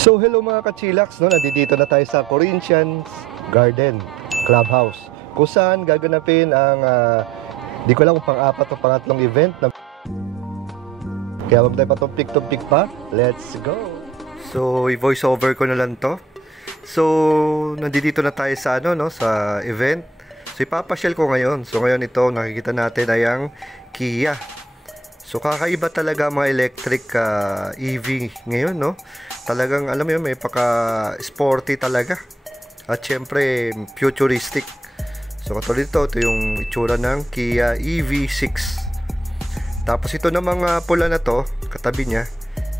So hello mga ka-chillax, no? Nandito na tayo sa Corinthians Garden Clubhouse, kung saan gaganapin ang di ko alam kung pang-apat o pangatlong event na... Kaya wag tayo patumpik-tumpik pa. Let's go. So i-voice over ko na lang to. So nandito na tayo sa sa event. So ipapasyal ko ngayon. So ngayon ito nakikita natin ay ang Kia. So kakaiba talaga mga electric EV ngayon, no? Talagang alam mo yun, may paka-sporty talaga. At syempre, futuristic. So katulad ito yung itsura ng Kia EV6. Tapos ito namang pula na to, katabi niya.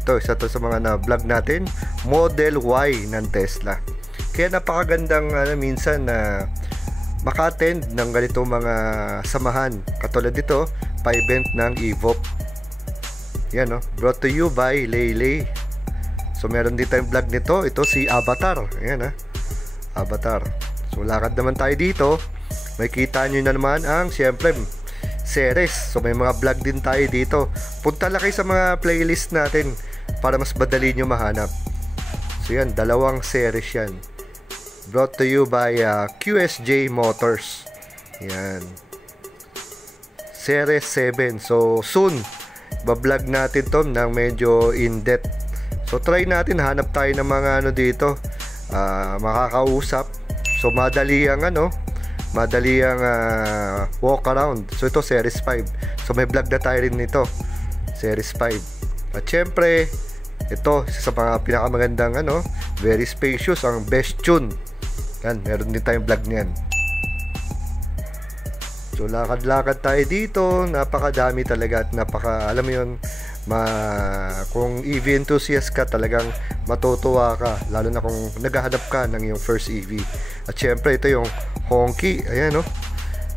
Ito, isa to sa mga na-vlog natin, Model Y ng Tesla. Kaya napakagandang minsan na maka-attend ng ganito mga samahan. Katulad dito, pa-event ng Evoque. Yan, no? Brought to you by Lele. So meron din tayong vlog nito. Ito si Avatar. Ayan, Avatar. So lakad naman tayo dito. May kita nyo na naman ang siyempre series. So may mga vlog din tayo dito. Punta lang kayo sa mga playlist natin para mas madali nyo mahanap. So yan, dalawang series yan. Brought to you by QSJ Motors. Yan, Series 7. So soon bablog natin to ng medyo in-depth. So try natin, hanap tayo ng mga dito, makakausap. So madali ang walk around. So ito series 5. So may vlog na tayo rin nito, series 5. At syempre ito isa sa mga pinakamagandang very spacious, ang best tune. Yan, meron din tayong vlog niyan. So lakad-lakad tayo dito, napakadami talaga at alam mo yun, kung EV enthusiast ka, talagang matutuwa ka, lalo na kung naghahanap ka ng yung first EV. At syempre ito yung Honky. Ayan,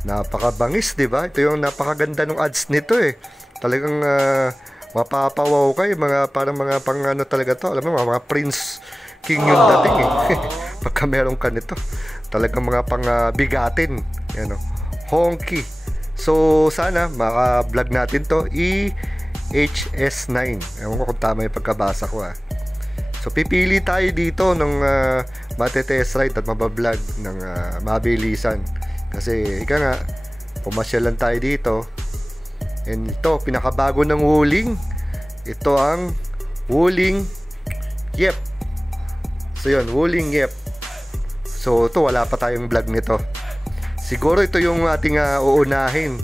napakabangis, diba? Ito yung napakaganda ng ads nito talagang mapapawaw kayo, parang mga pang talaga to, alam mo, mga Prince King yung dating pagka meron ka nito, talagang mga pang bigatin. Ayan, Honky. So sana maka-vlog natin to, HS9. Ewan ko kung tama yung pagkabasa ko. So pipili tayo dito ng matetest ride at mabablog ng mabilisan. Kasi ika nga, pumasyalan tayo dito. And ito, pinakabago ng Wuling. Ito ang Wuling Yep. So yun, Wuling Yep. So ito, wala pa tayong vlog nito. Siguro ito yung ating uunahin.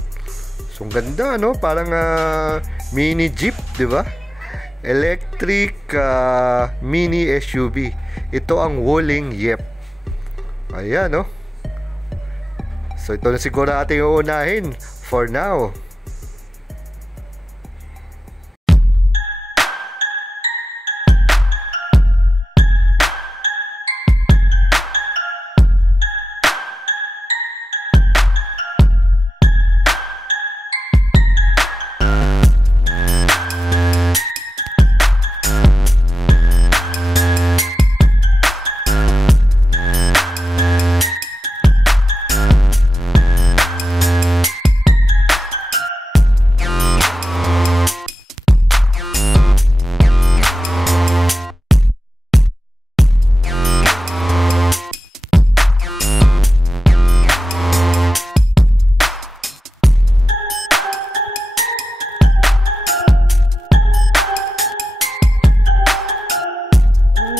So ang ganda, parang mini jeep, di ba? Electric mini SUV. Ito ang Wuling Yep. Ayan, So ito na siguro ating uunahin for now.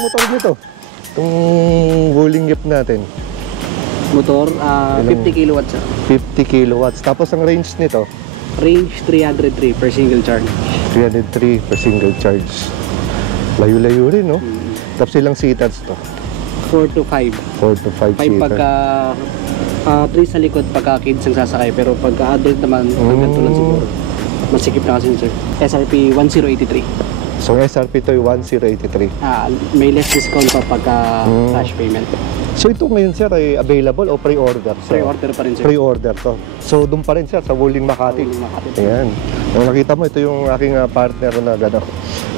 Motor nito, itong Wuling Yep natin. Motor, 50 kilowatts. 50 kilowatts. Tapos ang range nito? Range 303 per single charge. 303 per single charge. Layo-layo rin, no? Tapos ilang seaters to? 4 to 5. 4 to 5 seaters. 5 pagka 3 sa likod pagka kids ang sasakay. Pero pagka adult naman, hanggang lang siguro. Masikip na kasi sir. SRP 1083. So SRP to 1083. May less discount pa pagka cash payment. So ito ngayon sir ay available o pre-order? Pre-order pa rin sir. Pre-order to. So doon pa rin sir sa Wuling Makati. Ayan. Kung nakita mo, ito yung aking partner na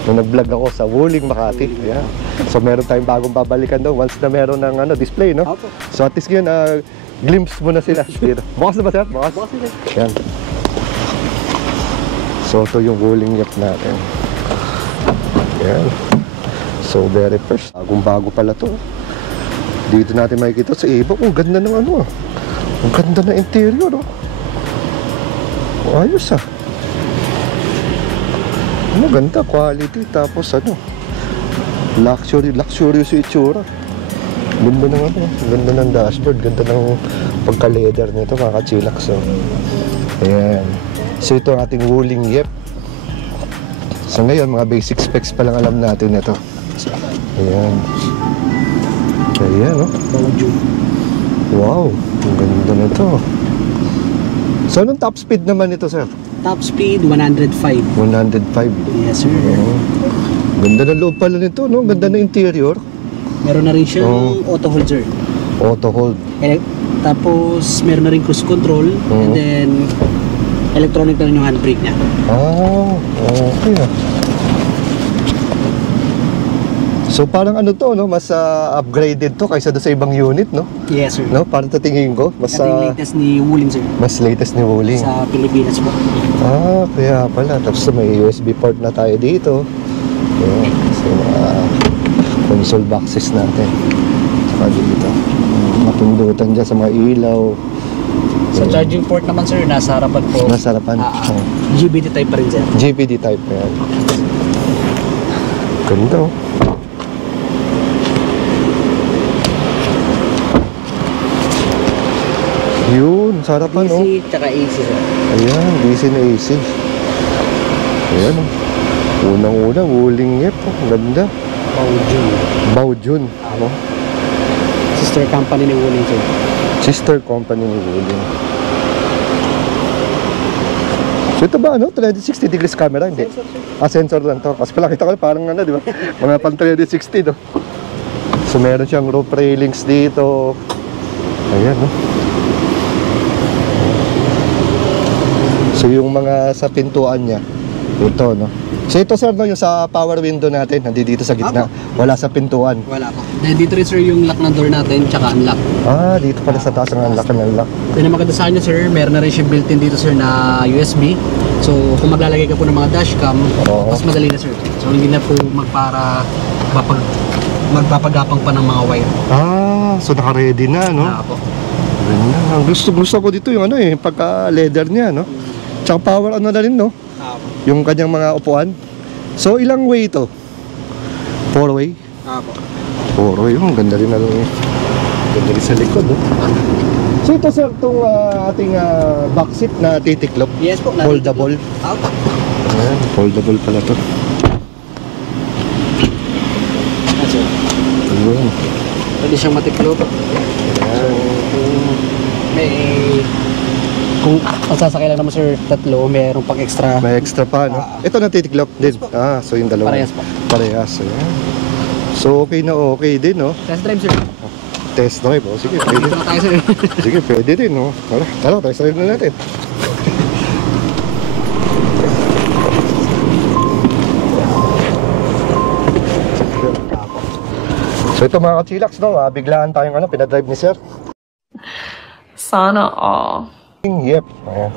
nung nag-vlog ako sa Wuling Makati. Ayan. So meron tayong bagong babalikan doon once na meron ng display, no? Opo. So at least yun, glimpse mo na sila dito. Bukas na ba sir? Bukas? Bukas sir. Ayan. So ito yung Wuling Yep natin. Ayan. So very first, bagong-bago pala to. Dito natin makikita sa iba. Ang ganda ng ano. Ang ganda ng interior, oh. Ayos, ah. Maganda quality, tapos ano, luxurious yung itsura. Ganda ng ano, ganda ng dashboard, ganda ng pagka-leather nito, mga kachilax, oh. Ayan. So ito ang ating Wuling Yep. So ngayon, mga basic specs pa lang alam natin ito. Ayan. Ayan, oh. Wow, ang ganda nito. So anong top speed naman ito, sir? Top speed 105. 105. Yes, sir. Ganda ng loob pala nito, no? Ganda ng interior. Meron na rin siyang auto hold, sir. Auto hold. Tapos meron na rin cruise control, and then electronic na rin yung handbrake niya. Ah, okay, ah. So parang ano to, no? Mas upgraded to kaysa doon sa ibang unit, no? Yes, sir. No? Parang tatingin ko, mas Ito yung latest ni Wuling, sir. mas latest ni Wuling. Sa Pilipinas po. Ah, kaya pala. Tapos may USB port na tayo dito. Ayan. So, console boxes natin. Saka dito. Mapundutan dyan sa mga ilaw. Sa charging port naman, sir, nasa harapan po. Nasa harapan. GBT type pa rin, sir. GPD type na yan. Ganda, oh. Yun, sa harapan, oh. DC tsaka AC, sir. Ayan, DC na AC. Ayan, oh. Unang-unang, Wuling Yep, oh. Ganda. Baojun. Baojun. Ano? Sister company ni Wuling, sir. Sister company ni Wuling. So ito ba, ano? 360 degrees camera? Hindi. Sensor lang to. Kasi palakita ko parang ano, di ba? Mga pang 360, no? So meron siyang roof railings dito. Ayan, no? So yung mga sa pintuan niya, ito, no? So ito, sir, no, yung sa power window natin, nandito sa gitna. Wala sa pintuan. Wala po. Then dito rin, sir, yung lock ng door natin tsaka unlock. Ah, dito pala sa taas ang unlock and unlock. Then ang maganda sa kanya, sir, meron na rin siya built-in dito, sir, na USB. So kung maglalagay ka po ng mga dashcam, mas madali na, sir. So hindi na po magpapagapang pa ng mga wire. Ah, so naka-ready na, no? Po. Ganda. Ang gusto ko dito yung ano eh, pagka-leather niya, no? Tsaka power ano na rin, no? Yung kanyang mga upuan. So ilang way ito? 4-way? Po. 4-way, ang ganda rin na lang. Ganda rin sa likod, no? So ito, sir, itong ating back seat na titiklop. Yes po. Foldable. Po. Ayan, foldable pala to. Sir. Ayun. Pwede siyang matiklop. Ayan. Kung ang sasakay lang naman, sir, tatlo, mayroong pang extra. May extra pa, no? Ito na titiklop din. Ah, so yung dalawa. Parehas po. Parehas, ayan. So okay na okay din, no? Test drive, sir. Test drive, oh. Sige, pwede. Dito na tayo, sir. Sige, pwede din, no? Tara, test drive na natin. So ito mga kachilax, no? Biglaan tayong pinadrive ni sir. Sana all. Yep. Ayan.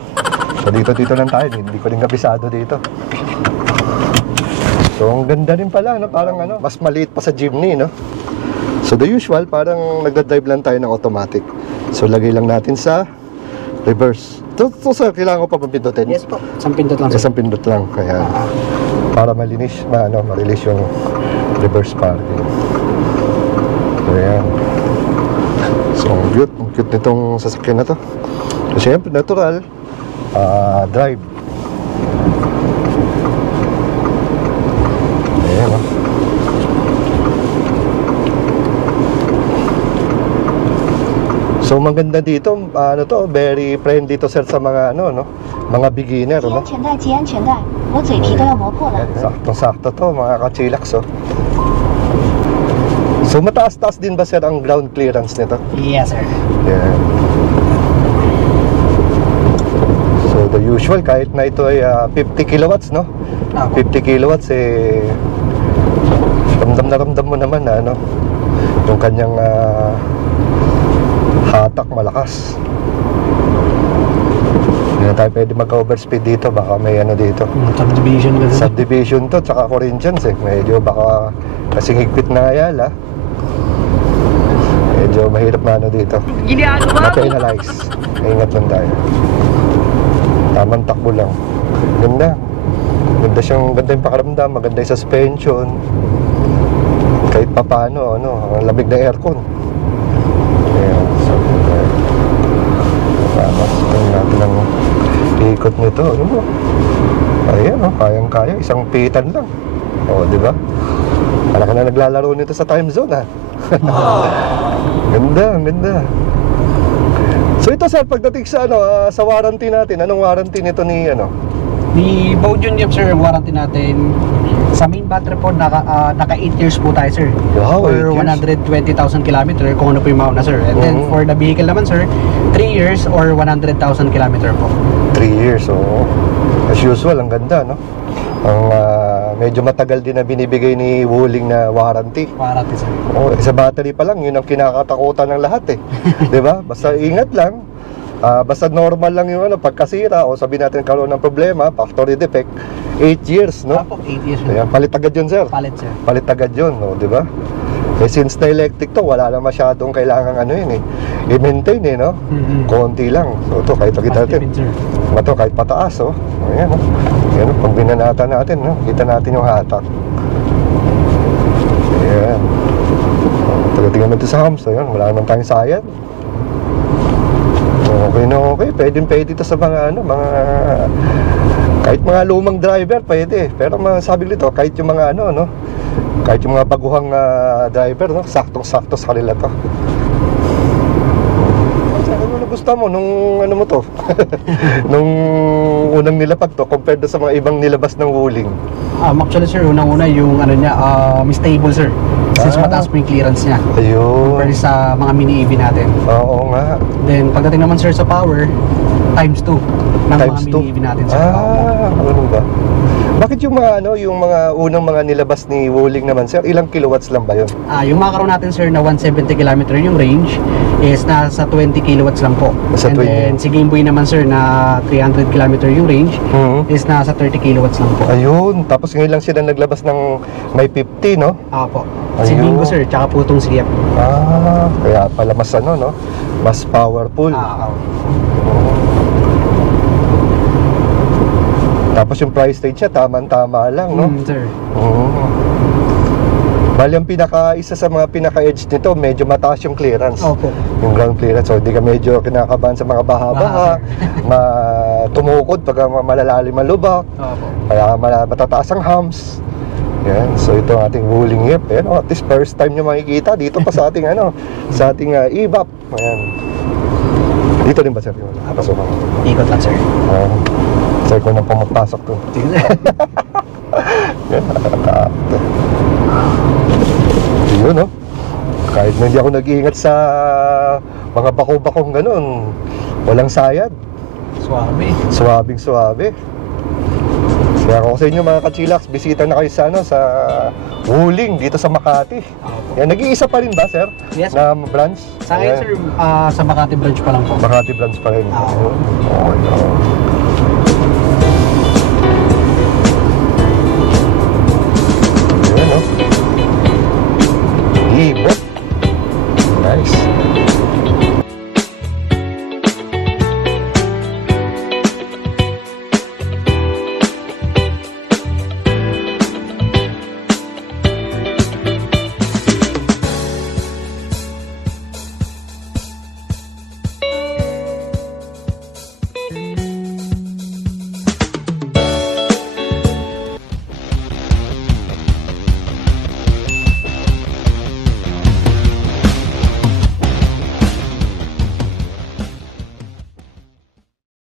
So dito lang tayo. Hindi ko rin kabisado dito. So ang ganda rin pala, no? Parang mas maliit pa sa Jimny, no? So the usual, parang nagdadrive lang tayo ng automatic. So lagay lang natin sa reverse. Ito sir, kailangan ko pa pindutin? Yes po. Isang pindot lang, sir. Isang pindot lang. Kaya para malinis, ma-release yung reverse parking. Ayan. So ang cute nitong sasakyan na to. So syempre natural drive. Ayan, oh. So maganda dito, very friendly to sir sa mga mga beginner, no? Saktong-sakto to, mga kachilax, oh. So mataas-taas din ba sir ang ground clearance nito? Yes, sir. Yan. So the usual, kahit na ito ay 50 kilowatts, no? 50 kilowatts, ramdam mo naman na yung kanyang hatak malakas. Hindi na tayo pwede magka-overspeed dito. Baka may ano dito. Subdivision ka din. Subdivision to, tsaka Corinthians eh. Medyo baka kasing higpit na Ayala. Medyo mahirap na ano dito. Ma-penalize. Ingat lang tayo. Tamang takbo lang. Ganda. Ganda yung pakaramdam. Maganda yung suspension. Kahit pa paano, ang lamig ng aircon. Ayan. So, tingnan natin ang ikot nito. Ano mo? Ayan, kayang-kaya. Isang pitan lang. Di ba? Wala ka na naglalaro nito sa time zone, ha? Ganda, ganda. So ito sir, pagdating sa sa warranty natin, anong warranty nito ni Di Baojun Yap sir, ang warranty natin sa main battery po naka 8 years po tayo sir. Wow, For 8 years. 120,000 kilometer kung ano po yung mount na sir. And then for the vehicle naman sir, 3 years or 100,000 kilometer po. 3 years, oo. As usual, ang ganda, no? Ang medyo matagal din na binibigay ni Wuling na warranty. Warranty sir. Sa battery pa lang, yun ang kinakatakutan ng lahat eh. 'Di ba? Basta ingat lang. Basta normal lang yung pagkasira o sabi natin karoon ng problema, factory defect, 8 years, no? Tapos 8 years. Kaya palit agad yun, sir. Palit sir. Palit agad yun, no? 'Di ba? Since na electric to, wala na masyadong kailangan yun eh. I-maintain eh, no? Konti lang. So ito, kahit kita natin. Ito, kahit pataas, oh. Ayan, oh. Ayan, pag binanata natin, no? Kita natin yung hatak. Ayan. Tingnan natin sa hams, ayan. Wala naman tayong sayad. Okay na okay. Pwede ito sa mga kahit mga lumang driver, pwede. Pero sabi nito, kahit yung mga kahit yung mga baguhang driver, no? Saktong-sakto sa kanila to. Ano gusto mo nung mo to? Nung unang nilapag to compared sa mga ibang nilabas ng Wuling? Actually sir, unang-una yung niya, stable sir. Since mataas po yung clearance niya. Ayun. Compared sa mga mini EV natin. Oo nga. Then pagdating naman sir sa power, times 2 ng Times mga 2? mini EV natin sir. Ano ba? Bakit yung mga unang mga nilabas ni Wuling naman, sir, ilang kilowatts lang ba yun? Yung makakaroon natin sir na 170 km yung range is nasa 20 kilowatts lang po. Nasa And 20. then si Game Boy naman sir na 300 km yung range is nasa 30 kilowatts lang po. Ayun, tapos ngayon lang sila naglabas ng may 50, no? Po. Si Ayun. Bingo sir, tsaka po itong CF. Kaya pala mas no? Mas powerful. Tapos yung price range niya, tama-tama lang, no? Sir. Bali, ang isa sa mga pinaka-edge nito, medyo mataas yung clearance. Opo. Yung ground clearance, so hindi ka medyo kinakabahan sa mga baha-baha, tumukod pag malalalim ang lubak, kaya matataas ang humps. Yan, so ito ang ating Wuling Yep. At least first time nyo makikita dito pa sa ating sa ating EVAP. Ayan. Dito din ba, sir? Pasok ako. Ikot lang sir. Sir, ko nang pumapasok to. Yan, nakakatakot. Yun, no? Kahit na hindi ako nag-iingat sa mga bako-bakong ganun, walang sayad. Suwabe. Suwabing-suwabe. Kaya ako sa inyo mga ka-chillax, bisita na kayo sa Wuling dito sa Makati. Yan, nag-iisa pa rin ba, sir? Yes, sir. Na branch? Sa akin sir, sa Makati branch pa lang po. Makati branch pa rin. Oo. Okay.